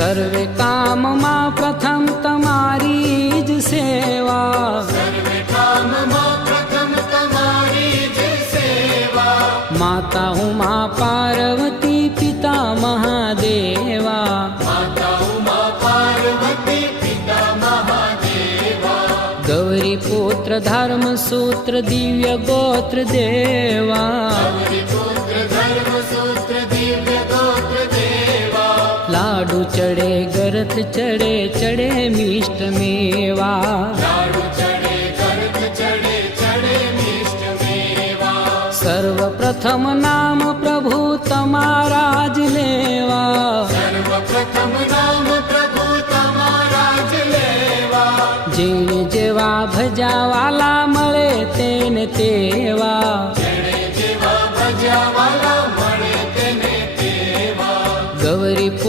સર્વે કામમાં પ્રથમ તમારી જ સેવા, સર્વે કામમાં પ્રથમ તમારી જ સેવા. માતા ઉમા પાર્વતી પિતા મહાદેવા, માતા ઉમા પાર્વતી પિતા મહાદેવા. ગૌરી પુત્ર ધર્મ સૂત્ર દિવ્ય ગોત્ર દેવા, ગૌરી પુત્ર ધર્મ સૂત્ર દિવ્ય ગોત્ર દેવા. લાડુ ચડે ગરથ ચડે ચડે મિષ્ટ મેવા, લાડુ ચડે ગરદ ચડે ચડે મિષ્ટ મેવા. સર્વપ્રથમ નામ પ્રભુ તમારા જ લેવા, સર્વપ્રથમ નામ પ્રભુ તમારા જ લેવા. જેને જેવા ભજાવાલા મળે તેને તેવા,